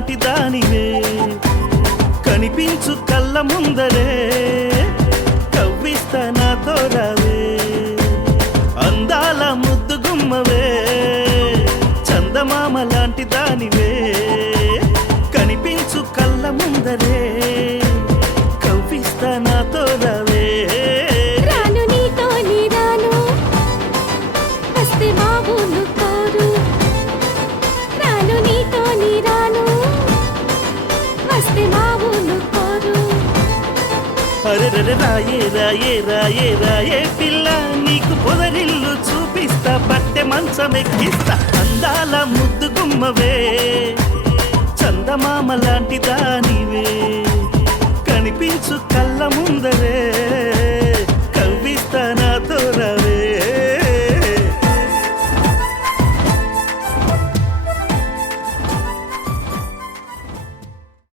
లాంటి దానివే కనిపించు కళ్ళ ముందరే కవ్విస్తా నాతో రావే అందాల ముద్దు గుమ్మవే చందమామ లాంటి దానివే కనిపించు కళ్ళ ముందరే కవ్విస్తా నాతో రావే రాను నీతో నీ రాను వస్తే మా ఊళ్ళు కోరు రాను నీతో నీ రాను వస్తే మా ఊళ్ళు కోరు అరెరెరె రాయే రాయే రాయే రాయే పిల్ల నీకు పొదరిల్లు చూపిస్తా పట్టె మంచమెక్కిస్తా అందాల ముద్దు గుమ్మవే